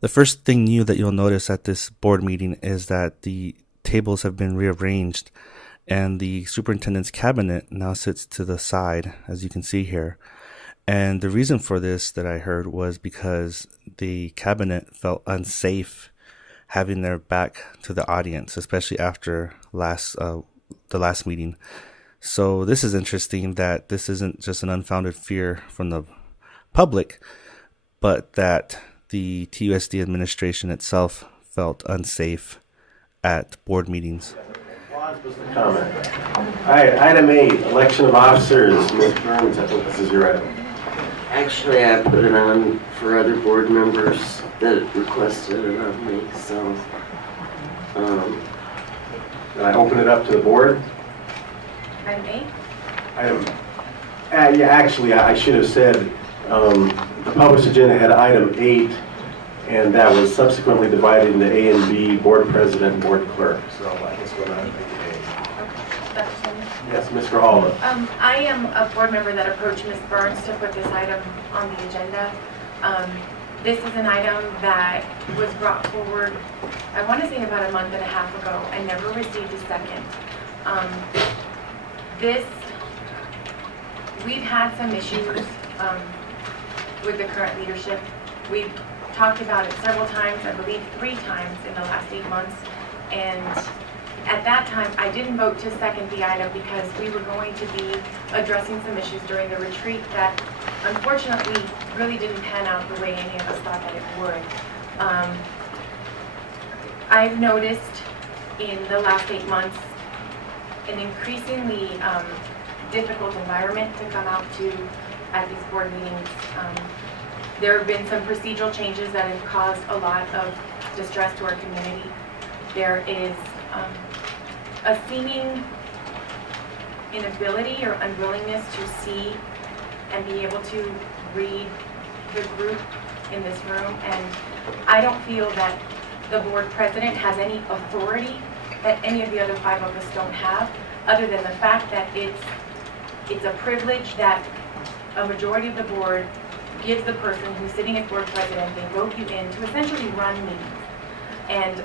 The first thing new that you'll notice at this board meeting is that the tables have been rearranged and the superintendent's cabinet now sits to the side, as you can see here. And the reason for this that I heard was because the cabinet felt unsafe having their back to the audience, especially after the last meeting. So this is interesting that this isn't just an unfounded fear from the public, but that the TUSD administration itself felt unsafe at board meetings. Comment. All right, item 8, election of officers. Ms. Burns, I think this is your item. Actually, I put it on for other board members that requested it of me, so. Can I open it up to the board? Item 8? Item, yeah, actually, I should have said the published agenda had item 8, and that was subsequently divided into A and B, board president and board clerk. So I guess we're not making A. Yes, Mr. Hall. I am a board member that approached Ms. Burns to put this item on the agenda. This is an item that was brought forward, I want to say about a month and a half ago. I never received a second. We've had some issues with the current leadership. We've talked about it several times, I believe 3 times in the last 8 months. And at that time, I didn't vote to second the item because we were going to be addressing some issues during the retreat that unfortunately really didn't pan out the way any of us thought that it would. I've noticed in the last 8 months an increasingly difficult environment to come out to at these board meetings. There have been some procedural changes that have caused a lot of distress to our community. There is a seeming inability or unwillingness to see and be able to read the group in this room, and I don't feel that the board president has any authority that any of the other 5 of us don't have, other than the fact that it's a privilege that a majority of the board gives the person who's sitting as board president. They vote you in to essentially run meetings. And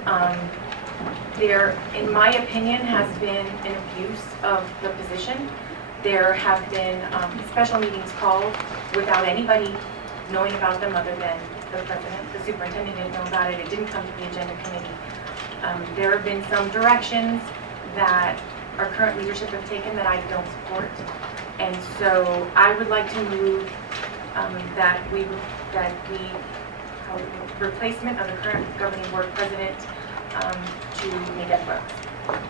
there, in my opinion, has been an abuse of the position. There have been special meetings called without anybody knowing about them other than the president. The superintendent didn't know about it. It didn't come to the agenda committee. There have been some directions that our current leadership have taken that I don't support. And so I would like to move that we replacement of the current governing board president to Nadette Brooks.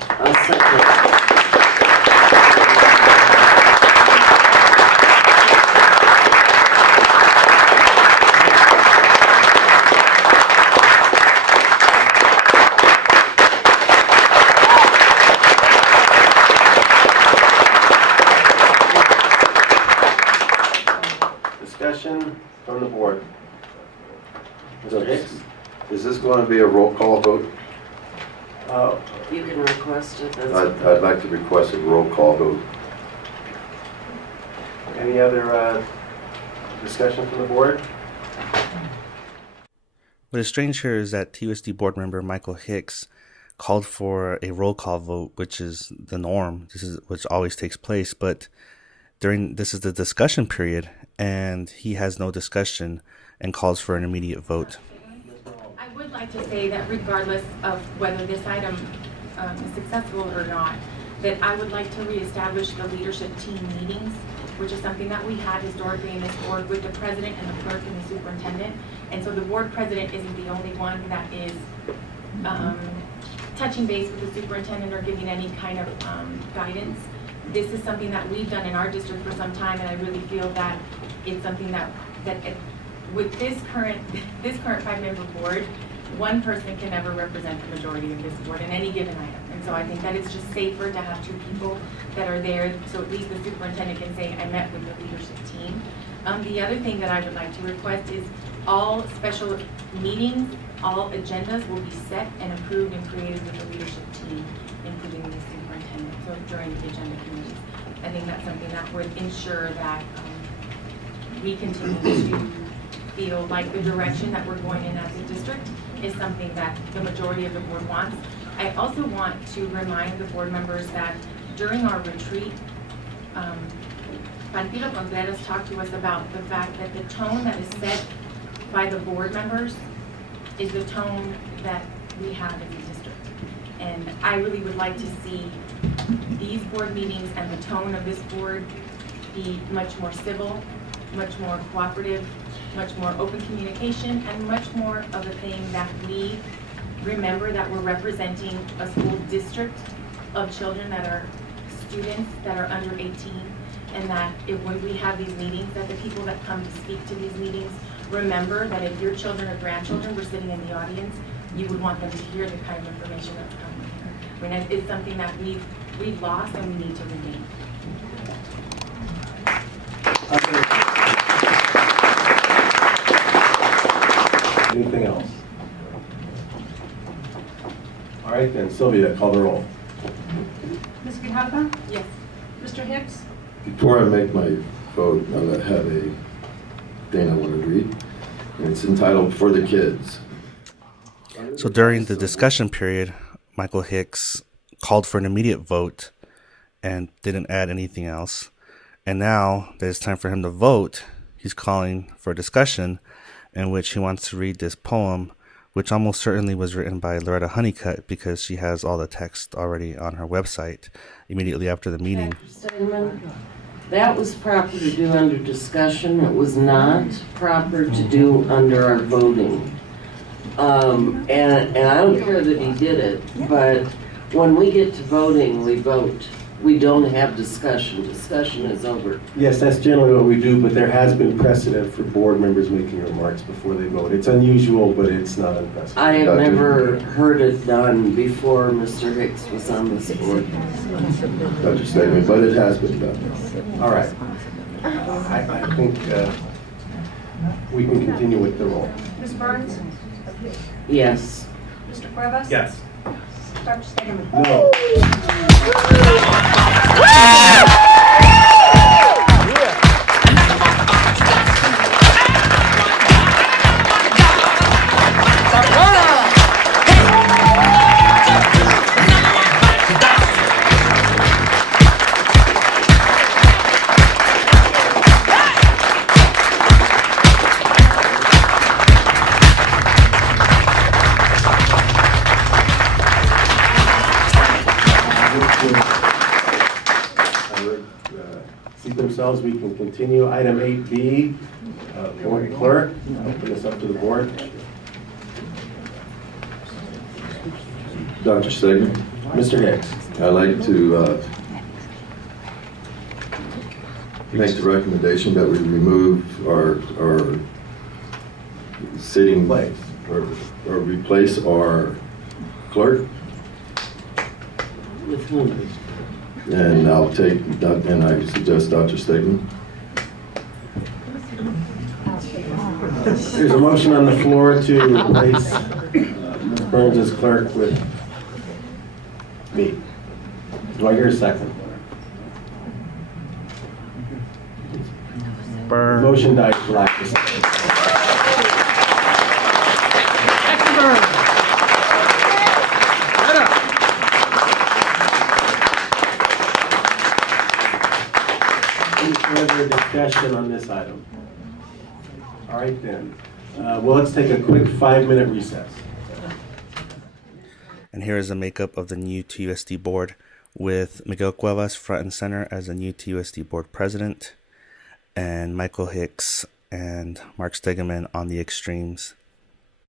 I'll second. Discussion from the board. Mr. Hicks? Is this going to be a roll call vote? You can request it. I'd like to request a roll call vote. Any other discussion from the board? What is strange here is that TUSD board member Michael Hicks called for a roll call vote, which is the norm. This is which always takes place, but this is the discussion period, and he has no discussion and calls for an immediate vote. I would like to say that regardless of whether this item is successful or not, that I would like to reestablish the leadership team meetings, which is something that we had historically in this board with the president and the clerk and the superintendent. And so the board president isn't the only one that is touching base with the superintendent or giving any kind of guidance. This is something that we've done in our district for some time, and I really feel that it's something that with this current 5-member board, one person can never represent the majority of this board in any given item. And so I think that it's just safer to have 2 people that are there, so at least the superintendent can say, I met with the leadership team. The other thing that I would like to request is all special meetings, all agendas will be set and approved and created with the leadership team, including the superintendent, so during the agenda committees. I think that's something that would ensure that we continue to feel like the direction that we're going in as a district is something that the majority of the board wants. I also want to remind the board members that during our retreat, Pantilo Contreras talked to us about the fact that the tone that is set by the board members is the tone that we have in the district. And I really would like to see these board meetings and the tone of this board be much more civil, much more cooperative, much more open communication, and much more of a thing that we remember that we're representing a school district of children that are students that are under 18, and that when we have these meetings, that the people that come to speak to these meetings remember that if your children or grandchildren were sitting in the audience, you would want them to hear the kind of information that's coming here. I mean, it's something that we've lost and we need to regain. Anything else? All right, then, Sylvia, call the roll. Ms. Grijalva? Yes. Mr. Hicks? Before I make my vote, I'm going to have a thing I want to read. And it's entitled For the Kids. So during the discussion period, Michael Hicks called for an immediate vote and didn't add anything else. And now that it's time for him to vote, he's calling for a discussion in which he wants to read this poem, which almost certainly was written by Loretta Honeycutt because she has all the text already on her website immediately after the meeting. Dr. Stegeman, that was proper to do under discussion. It was not proper to do under our voting. And I don't care that he did it, but when we get to voting, we vote. We don't have discussion. Discussion is over. Yes, that's generally what we do, but there has been precedent for board members making remarks before they vote. It's unusual, but it's not unprecedented. I have never heard it done before Mr. Hicks was on this board. Dr. Stegeman, but it has been done. All right. I think we can continue with the roll. Ms. Burns? Yes. Mr. Cuevas? Yes. Dr. Stegeman? No. Seat themselves, we can continue. Item 8B, board clerk. I'll open this up to the board. Dr. Stegeman, Mr. Hicks. I'd like to make the recommendation that we remove our sitting Place. or replace our clerk. With whom? And I'll take, and I suggest Dr. Stegeman. There's a motion on the floor to replace Ms. Burns as clerk with me. Do I hear a second? Burn. Motion died for lack of a second. Any further discussion on this item? All right then. Well, let's take a quick 5-minute recess. And here is the makeup of the new TUSD board with Miguel Cuevas front and center as the new TUSD board president and Michael Hicks and Mark Stegeman on the extremes